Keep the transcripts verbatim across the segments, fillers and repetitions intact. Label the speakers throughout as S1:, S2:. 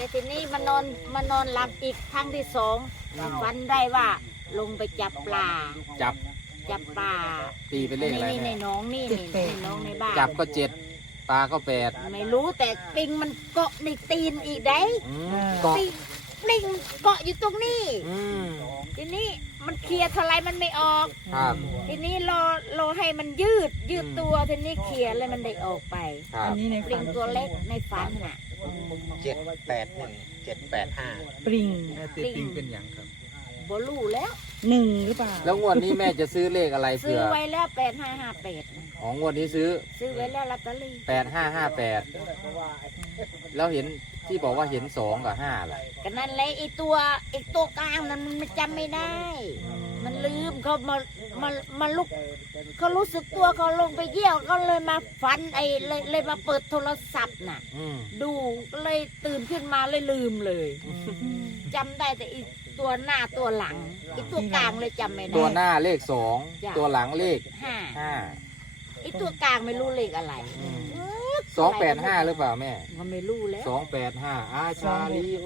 S1: แต่ทีนี้มันนอนมันนอนหลับอีกครั้งที่สองฝันได้ว่าลงไปจับปลา
S2: จับ
S1: จับปลา
S2: ตีเป็นเลขอะไร
S1: นี่ใน
S2: แม่
S1: น้องนี่นี่ในน้องในบ้าน
S2: จับก็เจ็ดปลาก็แปด
S1: ไม่รู้แต่ปิงมันเกาะในตีนอีกได้
S2: อืมเกาะ
S1: ปิงปิงเกาะอยู่ตรงนี้
S2: อืม
S1: ทีนี้มันเคลียร์เท่าไรมันไม่ออก
S2: ครับ
S1: ทีนี้รอรอให้มันยืดยืดตัวทีนี้เคลียร์เลยมันได้ออกไป
S2: ครับ
S3: อันนี้ใน
S1: ปลิ
S3: ฝั
S1: ง
S3: น
S1: ตัวเล็กในฝันน่ะ
S4: เจ็ดแปดหนึ่งเจ็ดแปดห้า
S3: ปริง
S1: ติปิงเป็นอย่างครับบลูแล้ว
S3: หนึ่งหรือเปล่า
S2: แล้วงวดนี้แม่จะซื้อเลขอะไร
S1: ซื้
S2: เผื่
S1: อ
S2: อ
S1: ไว้แล้วแปดห้าห้าแปด
S2: อ๋องวดนี้ซื้อ
S1: ซื้อไว้แล้วลอตเตอรี่
S2: แปดห้าห้าแปดแล้วเห็นที่บอกว่าเห็นสองกับห้าอะไร
S1: ก็นั่นแหละไอตัวไอตัวกลางนั้นมันจำไม่ได้ มันลืมเขามามามาลุกเขารู้สึกตัวเขาลงไปเยี่ยวก็เลยมาฟันไอเลยเลยมาเปิดโทรศัพท์น่ะ
S2: อืม
S1: ดูก็เลยตื่นขึ้นมาเลยลืมเลยจำได้แต่อีตัวหน้าตัวหลังอีตัวกลางเลยจำไม่ได้
S2: ตัวหน้าเลขสอง
S1: จ้ะ
S2: ตัวหลังเลข
S1: ห้า
S2: ห้า
S1: อีตัวกลางไม่รู้เลขอะไร
S2: สองแปดห้าหรือเปล่าแม่
S1: ก็ไม่รู้แล้ว
S2: สองแปดห้าอาชาลีโอ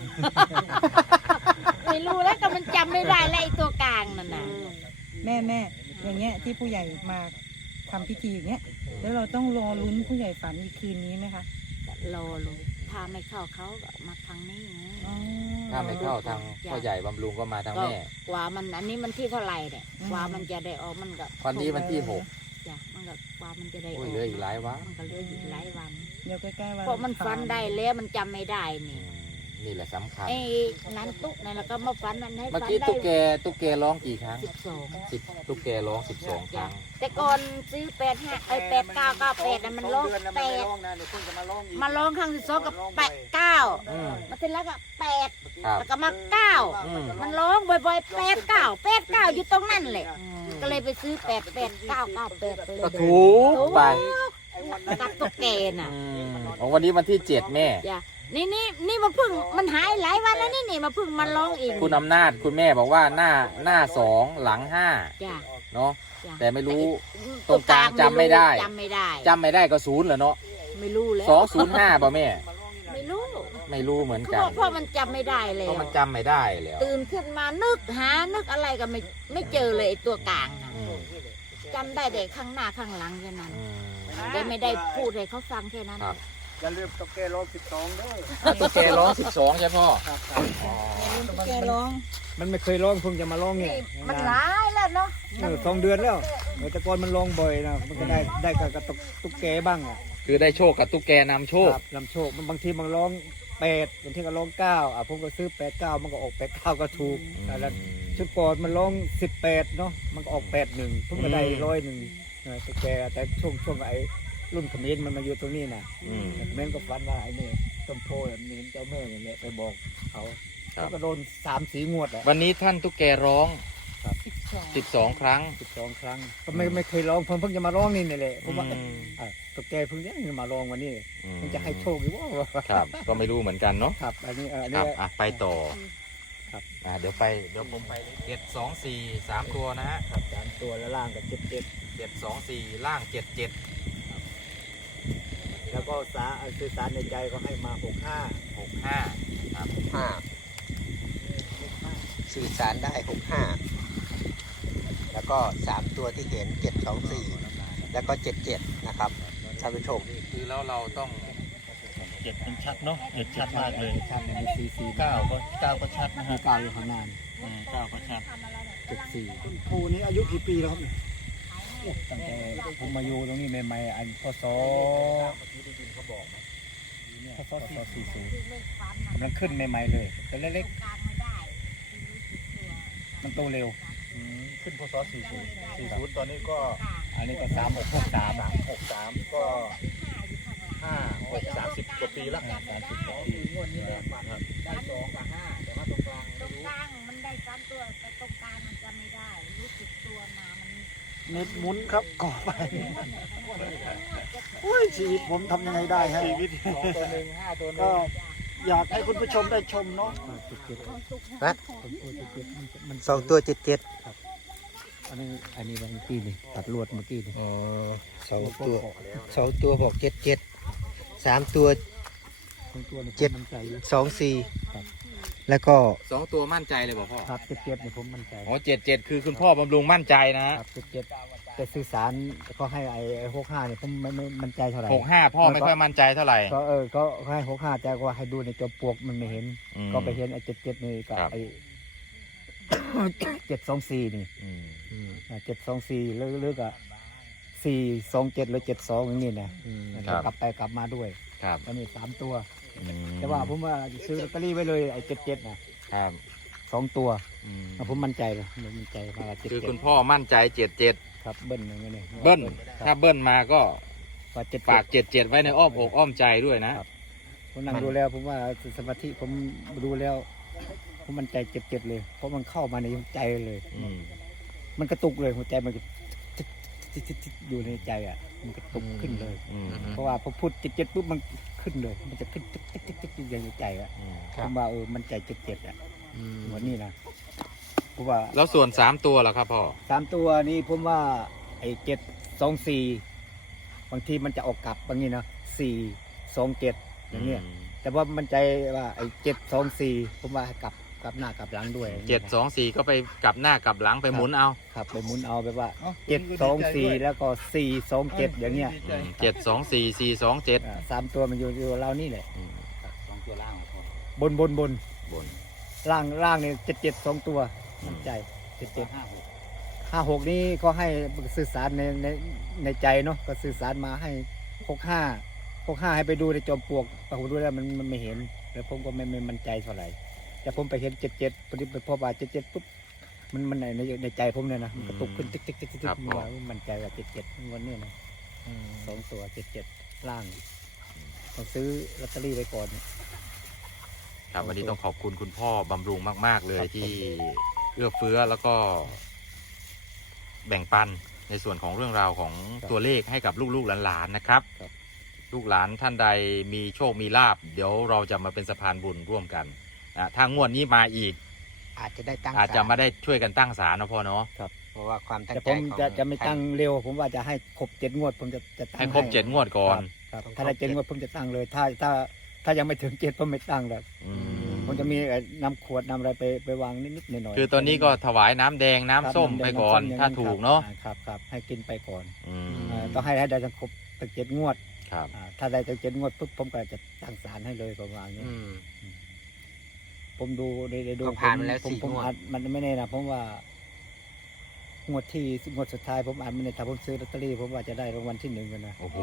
S1: ไม่รู้แล้วก็มันจำไม่ได้แล้วไอ้ตัวกลางนั่นน่ะ
S3: แม่แม่อย่างเงี้ยที่ผู้ใหญ่มาทำพิธีอย่างเงี้ยแล้วเราต้องรอลุ้นผู้ใหญ่ฝันอีกคืนนี้ไหมคะ
S1: รอลงถ้าไม่เข้าเขาก็มาทางนี้ไง
S3: อ๋อ
S2: ถ้าไม่เข้าทางพ่อใหญ่บำรุงก็มาทางแม่
S1: กว่ามันอันนี้มันที่เท่าไหร่เนี่ยกว่ามันจะได้ออกมันก็
S2: วันนี้วันที่หก
S1: จ้ะมันก็กว่ามันจะได้อ
S2: โอ้
S1: อย ก
S2: เหลืออีกหลายวัน
S1: มันก็เหลืออีกหลายวัน
S3: เดี๋ยวใกล้ๆวัน
S1: เพราะมันฟันได้แล้วมันจำไม่ได้
S2: อื
S1: นี่
S2: มนี่แหละสำคัญ
S1: ไอ้นั้นตุ๊กนั่นแล้วก็มาฟันมันให้
S2: เมื่อ
S1: ฟัน
S2: กี้
S1: ได้
S2: ตุ๊กแกตุ๊กแกร้องกี่ครั้ง
S1: สิบสอง
S2: สิบตุ๊กแกร้องสิบสองครั้ง
S1: แต่ก่อนซื้อแปดห้าเอ้ยแปดเก้าเก้าแปดน่ะมันร้องแปดมาร้องครั้งที่สองกับแปดเก้า
S2: อืม
S1: มาเสร็จแล้วก็แปด
S2: ครับ
S1: แล้วก็มาเก้า
S2: อืม
S1: มันร้องบ่อยๆแปดเก้าแปดเก้าอยู่ตรงนั้นแหละก็เลยไปซื้อแปดแปดเก้าเก้าแปดไปเลย
S2: ก็ถูกไป
S1: กับตุ๊กแกน่ะ
S2: อืมของวันนี้วันที่เจ็ดแม่
S1: จ้ะนี่นี่นี่มันเพิ่งมันหายหลายวันแล้วนี่นี่มาเพิ่งมาร้องอีก
S2: คุณอำนาจคุณแม่บอกว่าหน้าหน้าสองหลังห้า
S1: จ้ะ
S2: เนาะ
S1: จ้ะ
S2: แต่ไม่รู้
S1: แต่
S2: ตรงกลางจำไม่ได้
S1: จำไม่ได้
S2: จำไม่ได้ก็ศูนย์เหรอเนาะ
S1: ไม่รู้แล้ว
S2: สองศูนย์ห้าป่ะแม่
S1: ไม่รู้
S2: ไม่รู้เหมือน
S1: เขา
S2: กัน
S1: บอกเพราะมันจำไม่ได้เล
S2: เพ
S1: ย
S2: ราะมันจำไม่ได้แล้ว
S1: ตื่นขึ้นมานึกหานึกอะไรก็ไม่ไม่เจอเลยไอ้ตัวกลางน่ะ
S2: อืม
S1: จำได้แต่ข้างหน้าข้างหลังแค่นั้น
S2: อืม
S1: แต่ไม่ได้พูดให้เขาฟังแค่นั้น
S2: ครับ
S4: อย่าลืมตุ๊กแกร้องสิบสองเด้อ
S2: ตุ๊กแกร้องสิบสองใช่พ่อ
S4: ครับ
S2: อ๋อ
S3: ตุ๊กแกร้อง
S4: มันไม่เคยร้องเพิ่งจะมาร้องเนี่ย
S1: มันหลายแล้วเนาะ
S4: เออสองเดือนแล้วเออแต่ก่อนมันร้องบ่อยนะมันก็ได้ได้กับกระตุกตุ๊กแกบ้างอ่ะ
S2: คือได้โชคกับตุ๊กแกนำโชค
S4: ครับลำโชคมันบางทีมันร้องแปดบางทีก็ร้องเก้าอ่ะผมก็ซื้อแปดเก้ามันก็ออกแปดเก้าก็ถูกแล้วชุดก่อนมันร้องสิบแปดเนาะมันก็ออกแปดหนึ่งผมก็ได้ร้อยหนึ่งตุ๊กแกแต่ช่วงช่วงไอ้รุ่นเขมรมันมาอยู่ตรงนี้นะ
S2: อืม
S4: เขมรก็ฟันว่าไอ้นี่ต้นโพแบบนี้เจ้าแม่อย่างเงี้ยไปบอกเขา
S2: ครับ
S4: เขาก็โดนสามสีงวดอ่ะ
S2: วันนี้ท่านตุ๊กแกร้อง
S3: สิบสอง
S2: สิบสองครั้ง
S4: สิบสองครั้งก็ไม่ไม่เคยร้องผมเพิ่งจะมาร้องนี่นี่แหละผมว่า
S2: อืม
S4: อ่ะตุ๊กแกเพิ่งจะมาร้องวันนี้
S2: อื
S4: มันจะให้โชคหรือว่า
S2: ครับ ก็ไม่รู้เหมือนกันเนาะ
S4: ครับอันนี้เอ่ออัน
S2: ค
S4: นี้
S2: รับอ่ะไปต่อ
S4: ครับ
S2: อ่ะเดี๋ยวไปเดี๋ยวผมไปเจ็ดสองสี่สามตัวนะฮะ
S4: ครับสามตัวแล้วล่างกับเจ็ดเจ็ด
S2: เจ็ดสองสี่ล่างเจ็ดเจ็ด
S4: แล้วก็สาสื่อสารในใจก็ให้มาหกห้า
S2: หกห้าครับ
S5: ห้าสื่อสารได้หกห้าแล้วก็สามตัวที่เห็นเจ็ดสองสี่แล้วก็เจ็ดเจ็ดนะครับท่านผู้ชม
S2: คือแล้วเราต้อง
S4: เจ็ดเป็นชัดเนาะเจ็ดชัดมากเลยชัดในซีซีเก้าก็เก้าก็ชัดนะฮะเก้าอยู่ข้างหน้าเก้าก็ชัดเจ็ดสี่ปูนี้อายุกี่ปีแล้วครับตั้งแต่ผมมาอยู่ตรงนี้ใหม่ๆอันพศพศสี่ศูนย์กำลังขึ้นใหม่ๆเลยแต่เล็กๆมันโตเร็ว
S6: ขึ้นพศสี่ศูนย์สี่ศูนย์ตอนนี้ก็
S4: อันนี้ก็สามหกหกสาม
S6: สามหกสามก็ห้าหกสามสิบกว่าปีแล้ว
S4: สามสิบกว่าปี
S1: ได้สองกับห้าแต่ว่าตรงกลางตรงกลางมันได้สามตัวแต่ตรงกลางมันจำไม่ได้รู้สึกตัวมามัน
S6: เน็ตหมุนครับก่อไปโอ้ยชีวิตผมทำยังไงได้ฮะชีวิตสองตัวหนึ่งห้าตัวหนึ่งก็อยากให้คุณผู้ชมได้ชมเนาะ
S5: นะ
S4: มัน
S5: สองตัวเจ็ดเจ็ด
S4: อันนี้อันนี้เมื่อกี้นี่ตัดลวดเมื่อกี้นี่
S5: อ๋อสองตัวสองตัวบอกเจ็ดเจ็ดสามตัว
S4: องตัวเนี่ย
S5: เจ็ด
S4: ผมมั่นใจอยู่
S5: สองสี่
S4: ครับ
S5: แล้วก็
S2: สองตัวมั่นใจเลยบอกพ่อ
S4: ครับเจ็ดเจ็ดเนี่ยผมมั่นใจ
S2: อ๋อเจ็ดเจ็ดคือคุณพ่อบำรุงมั่นใจนะฮะ
S4: ครับเจ็ดเจ็ดแต่สื่อสารก็ให้ไอ้หกห้าเนี่ยผมไม่ไม่มั่นใจเท่าไหร่
S2: หกห้าพ่อไม่ค่อยมั่นใจเท่าไหร่
S4: ก็เออก็ให้หกห้าแต่ว่าให้ดูในจอมปลวกมันไม่เห็น
S2: อืม
S4: ก็ไปเห็นไอ้เจ็ดเจ็ดนี่กับ
S2: ครับ
S4: ไอ้ เจ็ดสองสี่นี่
S2: อืม
S4: เจ็ดสองสี่เลือกเลือกอะสี่สองเจ็ดหรือเจ็ดสองอย่างนี้นะ
S2: ครับ
S4: กลับไปกลับมาด้วย
S2: ครับ
S4: อันนี้สามตัว
S2: อืม
S4: แต่ว่าผมว่าซื้อลอตเตอรี่ไว้เลยไอ้เจ็ดเจ็ดนะครับ สองตัว
S2: อืม
S4: ผมมั่นใจเลยผมมั่นใจว่าเจ็ด
S2: คือ
S4: เจ็
S2: คุ
S4: ด
S2: ณพ่อมั่นใจเจ็ดเจ็ด
S4: ครับเบิ้ลอย่างเงี้ยนี่
S2: เบิ้ล
S4: ค
S2: ถ้า
S4: รับ
S2: เบิ้ลมาก็
S4: ว่าเจ็ด
S2: ฝากเจ็ดเจ็ดไว้ในอ้อมอกอ้อมใจด้วยนะ
S4: ผมนั่งดูแล้วผมว่าสมาธิผมดูแล้ว ผมมั่นใจเจ็ดเจ็ดเลย เพราะมันเข้ามาในใจเลย
S2: อืม
S4: มันกระตุกเลยหัวใจมันก็อยู่ในใจอ่ะมันกระตุกขึ้นเลย
S2: อืม
S4: เพราะว่าพอพูดเจ็ดเจ็ดปุ๊บมันขึ้นเลย มันจะขึ้นติ๊กติ๊กติ๊กติ๊กอยู่ในใจอ่ะ
S2: อืม
S4: ผมว่าเออมันใจเจ็ดเจ็ดอ่ะวันนี้นะผมว่า
S2: แล้วส่วนสามตัวล่ะครับพ่อ
S4: สามตัวนี้ผมว่าไอ้เจ็ดสองสี่บางทีมันจะออกกลับบางทีนะสี่สองเจ็ดอย่างเงี้ยแต่ว่ามันใจว่าไอ้เจ็ดสองสี่ผมว่าให้กลับกลับหน้ากลับหลังด้วย
S2: เจ็ดสองสี่ก็ไปกลับหน้ากลับหลังไปหมุนเอา
S4: ครับไปหมุนเอาแบบว่าเจ็ดสองสี่แล้วก็สี่สองเจ็ดอย่างเงี้ย
S2: เจ็ดสองสี่สี่สองเจ็ด
S4: อ่าสามตัวมันอยู่อยู่เรานี่แหละ
S2: สองตัวล่าง
S4: บนบนบน
S2: บน
S4: ล่างล่างเนี่ยเจ็ดเจ็ดสองตัวมั่นใจเจ็ดเจ็ดห้าหกห้าหกนี่ก็ให้สื่อสารในในในใจเนาะก็สื่อสารมาให้หกห้าหกห้าให้ไปดูในจอมปลวกแต่ผมดูแล้วมันมันไม่เห็นแล้วผมก็ไม่ไม่มั่นใจเท่าไหร่แต่ผมไปเห็นเจ็ดเจ็ดพอดีไปพอบาเจ็ดเจ็ดปุ๊บมันมันในในในใจผมเนี่ยนะมันกระตุกขึ้นติ๊กติ๊กติ๊กติ๊กมันว่ามั่นใจว่าเจ็ดเจ็ดวันนี้นะสองตัวเจ็ดเจ็ดล่างต้องซื้อลอตเตอรี่ไว้ก่อน
S2: ครับวันนี้ต้องขอบคุณคุณพ่อบำรุงมากๆเลย
S4: ครับ
S2: ที่เอื้อเฟื้อแล้วก็แบ่งปันในส่วนของเรื่องราวของ
S4: ครับ
S2: ตัวเลขให้กับลูกๆหลานๆนะครับ
S4: ครับ
S2: ลูกหลานท่านใดมีโชคมีลาบเดี๋ยวเราจะมาเป็นสะพานบุญร่วมกันนะถ้างวดนี้มาอีก
S5: อาจจะได้ตั้ง
S2: อาจจะ
S5: ศล
S2: มาได้ช่วยกันตั้งศาลนะพ่อเนาะ
S5: เพราะว่าความตั้ง
S4: แต่
S5: ใจ
S4: ผม
S5: ของ
S4: จะจะไม่
S5: ท่าน
S4: ตั้งเร็ว ผมว่าจะให้ครบเจ็ดงวด ผมจะจะตั้ง
S2: ให้ครบเจ็ดงวดก่อน
S4: ครับ
S5: ต้อง
S4: ถ้าได้
S5: ครบ
S4: เจ็ด
S5: เจ็ด
S4: งวดผมจะตั้งเลย ถ้าถ้าถ้ายังไม่ถึงเจ็ดผมไม่ตั้งหรอก
S2: อืม
S4: ผมจะมีไอ้น้ำขวดน้ำอะไรไปไปวางนิดๆหน่อยๆ
S2: คือตอนนี้ก็ถวายน้ำแดงน้ำ
S4: ครับ
S2: ส้ม
S4: ำแดง
S2: ไปก่อน
S4: ำส้มย่ง
S2: ถ้าถูกเนาะ
S4: ครับครับครับให้กินไปก่อน
S2: อืม
S4: เอ่อต้องให้ให้ได้จนครบถึงเจ็ดงวด
S2: ครับ
S4: อ่าถ้าได้ถึงเจ็ดงวดปุ๊บผมก็จะตั้งศาลให้เลยประมาณนี้
S5: อืม
S4: ผมดูได้ได้ดู
S5: ก็ผ่านมาแล้ว
S4: ผม
S5: สี่
S4: ผม
S5: งวด
S4: อาจมันไม่แน่นะผมว่างวดที่งวดสุดท้ายผมอาจไม่ได้ถ้าผมซื้อลอตเตอรี่ผมว่าจะได้รางวัลที่หนึ่งกันนะ
S2: โอ้โห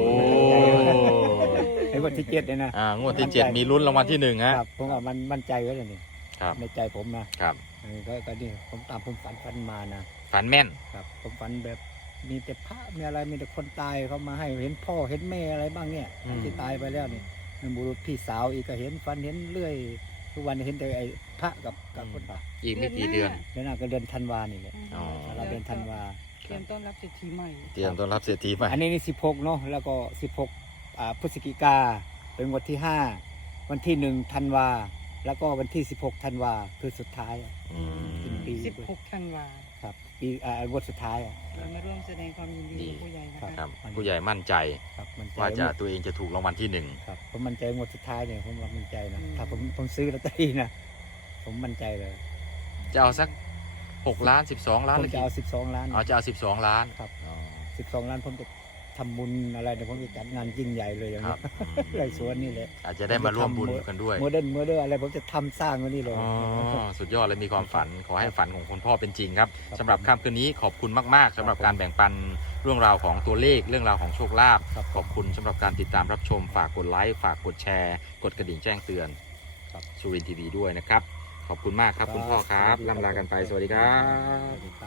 S4: ไอ้งวดที่เจ็ดเนี่ยนะ
S2: อ่างวดที่เจ็ดมีลุ้นรางวัลที่หนึ่งฮะ
S4: ครับผมว่ามันมั่นใจไว้เลยนี่
S2: ครับ
S4: ในใจผมนะครับ เออก็ก็นี่ผมตามผมฝันฝันมานะ
S2: ฝันแม่น
S4: ครับ ผมฝันแบบมีแต่พระมีอะไรมีแต่คนตายเขามาให้เห็นพ่อเห็นแม่อะไรบ้างเนี่ย
S2: อืม
S4: ที่ตายไปแล้วนี่มีบุรุษพี่สาวอีกก็เห็นฝันเห็นเรื่อยทุกวันเห็นแต่ไอ้พระกับกับคนตาย
S2: อีกไม่กี่เดือน
S4: แล้วน่าก็เดือนธันวานี่แหละ
S2: อ๋อ
S4: เราเดือนธันวา
S3: เตรียมต้อนรับเศรษฐีใหม่
S2: เตรียมต้อนรับเศรษฐีใหม่
S4: อันนี้นี่สิบหกเนาะแล้วก็สิบหกอ่าพฤศจิกาเป็นวันที่ห้าวันที่หนึ่งธันวาแล้วก็วันที่สิบหกธันวาคือสุดท้ายอะ
S2: อืม
S4: สิ้นปี
S3: สิบหกธันวา
S4: ครับปีอ่างวดสุดท้ายอะ
S3: เรามาร่วมแสดงความยินดี
S2: ดี
S3: กับผู้ใหญ่นะ
S4: ครั
S3: คะ
S2: ครับ ผู้ใหญ่มั่นใจ
S4: ครับมันใจ
S2: ว่าจะตัวเองจะถูกรางวัลที่หนึ่ง
S4: ครับผมมั่นใจงวดสุดท้ายเนี่ยผมว่ามั่นใจนะถ้าผมผมซื้อลอตเตอรี่นะผมมั่นใจเลย
S2: จะเอาสักหกล้านสิบสองล้าน
S4: ผ
S2: ห
S4: ม
S2: รือ
S4: จะ
S2: กี่
S4: เอาสิบสองล้าน
S2: เอาจะเอาสิบสองล้าน
S4: ครับ
S2: อ๋อ
S4: สิบสองล้านผมจะทำบุญอะไรเนี่ยผมจะจัดงานยิ่งใหญ่เลยอย่าง
S2: ครั
S4: นี้
S2: บอืม
S4: ไรสวนนี่แหละ
S2: อาจจะได้มาร่วมบุญกันด้วย
S4: โมเดิร์นโมเดิร์นอะไรผมจะทำสร้างไว้นี่เลย
S2: อ๋อสุดยอดเลยมีความฝันขอให้ฝันของคุณพ่อเป็นจริงครับ
S4: ครับ
S2: สำหรับค่ำคืนนี้ขอบคุณมากๆสำหรับการแบ่งปันเรื่องราวของตัวเลขเรื่องราวของโชคลาภ
S4: ครับ
S2: ขอบคุณสำหรับการติดตามรับชมฝากกดไลค์ฝากกดแชร์ กดกระดิ่งแจ้งเตือน
S4: ครับ
S2: สุรินทร์ทีวีด้วยนะครับขอบคุณมากครับคุณพ่อครับล่ำลากันไปสวัสดีครับ
S4: ครับ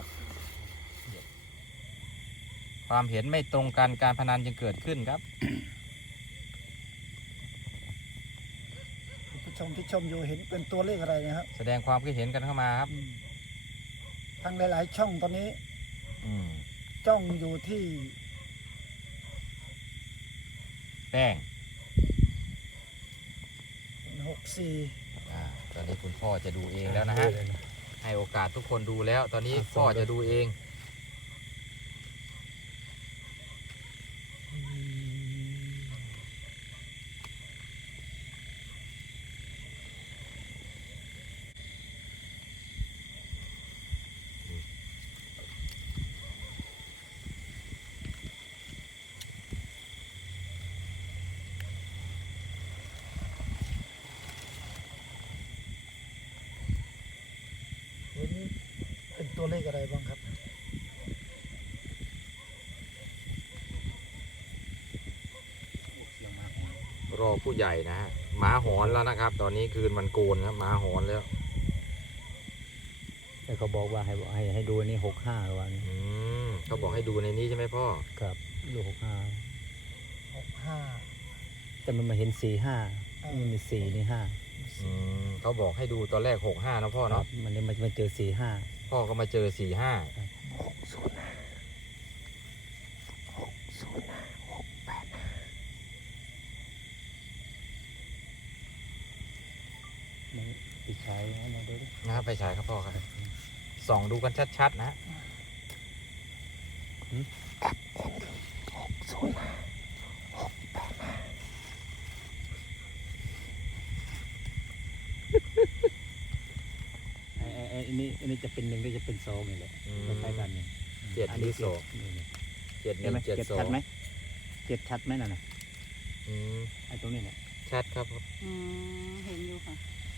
S2: ความเห็นไม่ตรงกันการพนันจึงเกิดขึ้นครับ
S6: ผู้ชมที่ชมอยู่เห็นเป็นตัวเลขอะไรนะครับ
S2: แสดงความคิดเห็นกันเข้ามาครับ
S6: ทางหลายๆช่องตอนนี้
S2: อืม
S6: จ้องอยู่ที่
S2: แป้ง
S6: หกสี่
S2: อ่าตอนนี้คุณพ่อจะดูเองแล้วนะฮะให้โอกาสทุกคนดูแล้ว ตอนนี้พ่อจะดูเอง
S6: ตัวเลขอะไรบ้างครับ
S2: รอผู้ใหญ่นะฮะหมาหอนแล้วนะครับ ตอนนี้คืนมันโกนครับหมาหอนแล้ว
S4: แต่เขาบอกว่าให้ให้ให้ดูนี่หกห้าวัน
S2: อืมเขาบอกให้ดูในนี้ใช่ไหมพ่อ
S4: ครับดูหกห้า
S6: หกห้า
S4: แต่มันมาเห็นสี่ห้า
S6: อ่า
S4: นี่มีสี่นี่ห้า
S2: อืมเขาบอกให้ดูตอนแรกหกห้านะพ่อ
S4: ครั
S2: เนาะ
S4: บมันเลยมามาเจอสี่ห้า
S2: พ่อก็มาเจอสี่ห้า
S4: ปีชายมาดูดิ
S2: นะครับไปฉายครับพ่อครับส่องดูกันชัดๆนะ
S4: ไอ้ไอ้ไอ้อันนี้อันนี้จะเป็นหนึ่งหรือจะเป็นสองนี่แหละ
S2: อืม
S4: คล้ายๆกันเนี่ย
S2: เจ็ด
S4: อัน
S2: หรื
S4: นี้
S2: อสอง
S4: นี่นี่
S2: เจ็ดห
S4: เห็
S2: นึ่
S4: น
S2: ง
S4: ไหม
S2: เจ็ด
S4: เจ็ด
S2: สอ
S4: ชั
S2: ง
S4: ดไหมเจ็ดชัดไหมนั่นน่ะ
S2: อืม
S4: ไอ้ตรงนี้เนี่ย
S2: ชัดครับ
S3: อืมเห็นอยู่ค่ะ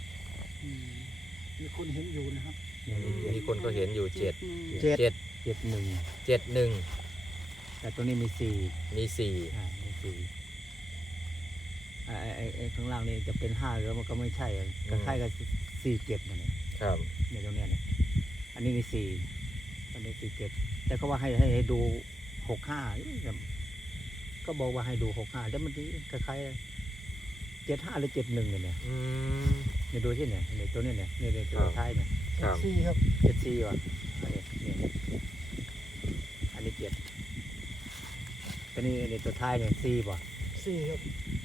S6: มีคนเห็นอยู่นะครับ
S2: อืมมีคนก็เห็นอยู่เจ็ด
S3: หนึ่ง
S4: เจ็ด
S2: เจ็ด
S4: เจ็ดหนึ่ง
S2: เจ็ดหนึ่ง
S4: แต่ตรงนี้มีสี่
S2: มีสี่
S4: อ่ามีสี่ไอ้ไอ้ไอ้ข้างล่างนี่จะเป็นห้าหรือมันก็ไม่ใช่อะคล้ายๆกับสี่เจ็ดนั่นแหละ
S2: ครับ
S4: ในตรงเนี้ยเนี่ยอันนี้มีสี่อันนี้สี่เจ็ดแต่ก็ว่าให้ให้ให้ดูหกห้าก็บอกว่าให้ดูหกห้าแล้วมันคล้ายๆเจ็ดห้าหรือเจ็ดหนึ่งเนี่ย
S2: อืม
S4: เนี่ยดูที่เนี่ยเนี่ยตัวเนี้เนี่ยเนี่ยเนี่ยตัว
S2: ครับ
S4: ท้ายเนี่ย
S2: ครับ
S6: สี่ครับ
S4: เจ็ดสี่ว่ะอันนี้เนี่ยอันนี้เจ็ดตัวนี้เนี่ยตัวท้ายเนี่ยสี่ป่ะ
S6: สี่ครับ
S4: อ